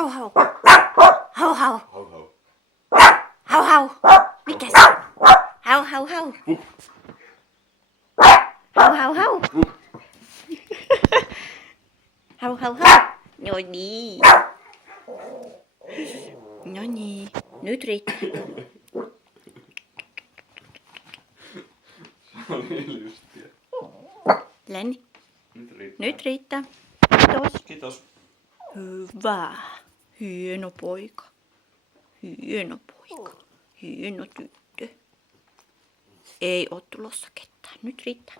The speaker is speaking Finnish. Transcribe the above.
Hau hau. Hau hau. Hau hau. Hau hau. Mikä se? Hau hau hau. Hau hau hau. Hau hau hau. No niin. No niin. Nyt riittää. Se on niin lystiä. Lenni. Nyt riittää. Nyt riittää. Kiitos. Kiitos. Hyvä. Hieno poika. Hieno poika. Hieno tyttö. Ei oo tulossa ketään. Nyt riittää.